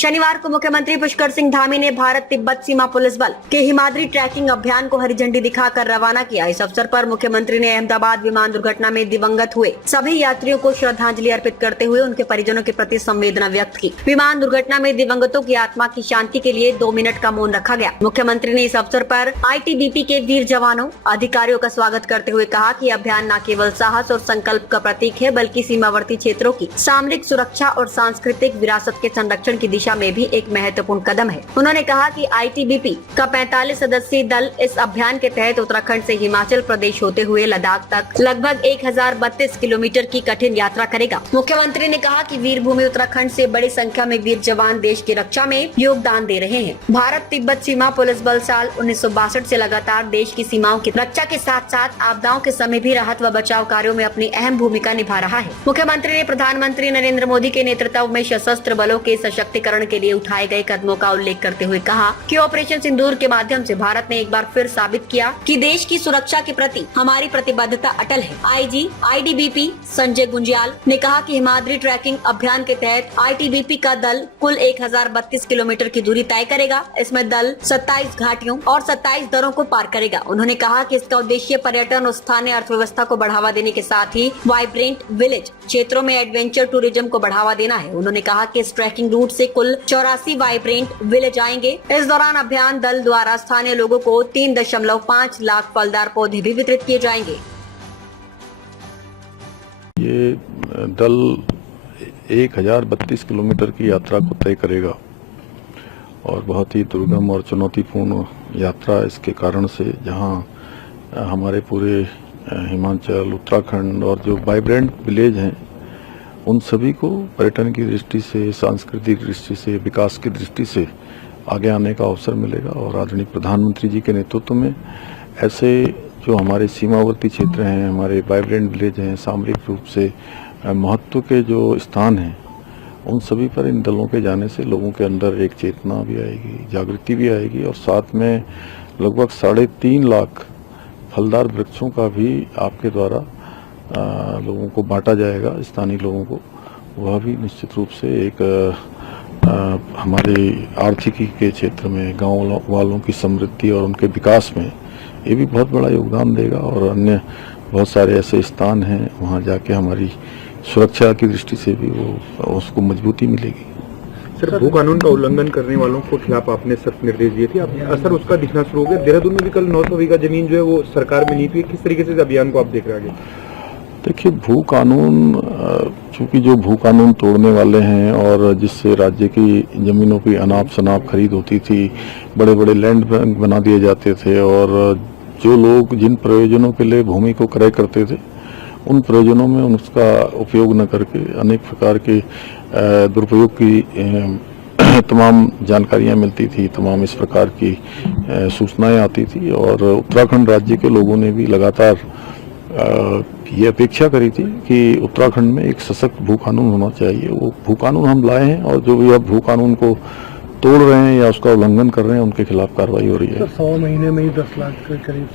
शनिवार को मुख्यमंत्री पुष्कर सिंह धामी ने भारत तिब्बत सीमा पुलिस बल के हिमाद्री ट्रैकिंग अभियान को हरी झंडी दिखाकर रवाना किया। इस अवसर पर मुख्यमंत्री ने अहमदाबाद विमान दुर्घटना में दिवंगत हुए सभी यात्रियों को श्रद्धांजलि अर्पित करते हुए उनके परिजनों के प्रति संवेदना व्यक्त की। विमान दुर्घटना में दिवंगतों की आत्मा की शांति के लिए 2 मिनट का मौन रखा गया। मुख्यमंत्री ने इस अवसर पर ITBP के वीर जवानों अधिकारियों का स्वागत करते हुए कहा कि अभियान न केवल साहस और संकल्प का प्रतीक है बल्कि सीमावर्ती क्षेत्रों की सामरिक सुरक्षा और सांस्कृतिक विरासत के संरक्षण की दिशा में भी एक महत्वपूर्ण कदम है। उन्होंने कहा कि ITBP का 45 सदस्यीय दल इस अभियान के तहत उत्तराखंड से हिमाचल प्रदेश होते हुए लद्दाख तक लगभग 1032 किलोमीटर की कठिन यात्रा करेगा। मुख्यमंत्री ने कहा कि वीर भूमि उत्तराखंड से बड़ी संख्या में वीर जवान देश की रक्षा में योगदान दे रहे हैं। भारत तिब्बत सीमा पुलिस बल साल 1962 से लगातार देश की सीमाओं की रक्षा के साथ साथ आपदाओं के समय भी राहत व बचाव कार्यों में अपनी अहम भूमिका निभा रहा है। मुख्यमंत्री ने प्रधानमंत्री नरेंद्र मोदी के नेतृत्व में सशस्त्र बलों के सशक्तिकरण के लिए उठाए गए कदमों का उल्लेख करते हुए कहा कि ऑपरेशन सिंदूर के माध्यम से भारत ने एक बार फिर साबित किया कि देश की सुरक्षा के प्रति हमारी प्रतिबद्धता अटल है। IG ITBP संजय गुंजियाल ने कहा कि हिमाद्री ट्रैकिंग अभियान के तहत ITBP का दल कुल 1032 किलोमीटर की दूरी तय करेगा। इसमें दल 27 घाटियों और 27 दरों को पार करेगा। उन्होंने कहा कि इसका उद्देश्य पर्यटन और स्थानीय अर्थव्यवस्था को बढ़ावा देने के साथ ही वाइब्रेंट विलेज क्षेत्रों में एडवेंचर टूरिज्म को बढ़ावा देना है। उन्होंने कहा कि इस ट्रैकिंग रूट से कुल 84 वाइब्रेंट विलेज आएंगे। इस दौरान अभियान दल द्वारा स्थानीय लोगों को 3.5 लाख फलदार पौधे भी वितरित किए जाएंगे। ये दल 1032 किलोमीटर की यात्रा को तय करेगा और बहुत ही दुर्गम और चुनौतीपूर्ण यात्रा इसके कारण से, जहां हमारे पूरे हिमाचल, उत्तराखंड और जो वाइब्रेंट विलेज हैं उन सभी को पर्यटन की दृष्टि से, सांस्कृतिक दृष्टि से, विकास की दृष्टि से आगे आने का अवसर मिलेगा। और आदरणीय प्रधानमंत्री जी के नेतृत्व में ऐसे जो हमारे सीमावर्ती क्षेत्र हैं, हमारे वाइब्रेंट विलेज हैं, सामरिक रूप से महत्व के जो स्थान हैं, उन सभी पर इन दलों के जाने से लोगों के अंदर एक चेतना भी आएगी, जागृति भी आएगी और साथ में लगभग 3.5 लाख फलदार वृक्षों का भी आपके द्वारा लोगों को बांटा जाएगा, स्थानीय लोगों को। वह भी निश्चित रूप से एक हमारे आर्थिकी के क्षेत्र में, गांव वालों की समृद्धि और उनके विकास में ये भी बहुत बड़ा योगदान देगा। और अन्य बहुत सारे ऐसे स्थान हैं, वहाँ जाके हमारी सुरक्षा की दृष्टि से भी वो उसको मजबूती मिलेगी। सर, भू कानून का उल्लंघन करने वालों को खिलाफ आपने सख्त निर्देश दिए थे, असर उसका दिखना शुरू हो गया। देहरादून में भी कल 900 बीघा जमीन जो है वो सरकार में नहीं थी। किस तरीके से अभियान को आप देख रहे हैं? देखिए, भू कानून, चूंकि जो भू कानून तोड़ने वाले हैं और जिससे राज्य की जमीनों की अनाप शनाप खरीद होती थी, बड़े बड़े लैंड बैंक बना दिए जाते थे और जो लोग जिन प्रयोजनों के लिए भूमि को क्रय करते थे उन प्रयोजनों में उसका उपयोग न करके अनेक प्रकार के दुरुपयोग की तमाम जानकारियां मिलती थी, तमाम इस प्रकार की सूचनाएं आती थी। और उत्तराखंड राज्य के लोगों ने भी लगातार ये अपेक्षा करी थी कि उत्तराखंड में एक सशक्त भू कानून होना चाहिए। वो भू कानून हम लाए हैं और जो भी अब भू कानून को तोड़ रहे हैं या उसका उल्लंघन कर रहे हैं उनके खिलाफ कार्रवाई हो रही है। 100 महीने में ही 10 लाख के करीब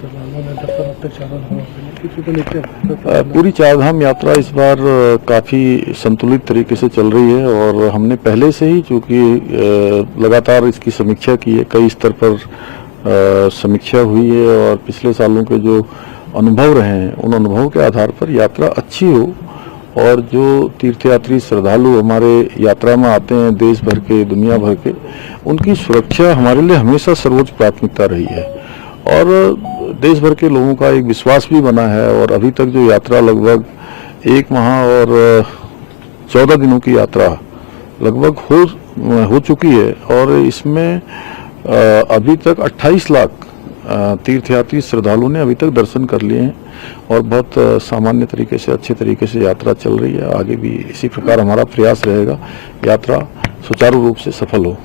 पूरी चारधाम यात्रा इस बार काफ़ी संतुलित तरीके से चल रही है और हमने पहले से ही, चूँकि लगातार इसकी समीक्षा की है, कई स्तर पर समीक्षा हुई है और पिछले सालों के जो अनुभव रहे हैं उन अनुभवों के आधार पर यात्रा अच्छी हो और जो तीर्थयात्री श्रद्धालु हमारे यात्रा में आते हैं देश भर के, दुनिया भर के, उनकी सुरक्षा हमारे लिए हमेशा सर्वोच्च प्राथमिकता रही है। और देश भर के लोगों का एक विश्वास भी बना है और अभी तक जो यात्रा लगभग 1 माह और 14 दिनों की यात्रा लगभग हो चुकी है और इसमें अभी तक 28 लाख तीर्थयात्री श्रद्धालुओं ने अभी तक दर्शन कर लिए हैं और बहुत सामान्य तरीके से, अच्छे तरीके से यात्रा चल रही है। आगे भी इसी प्रकार हमारा प्रयास रहेगा, यात्रा सुचारू रूप से सफल हो।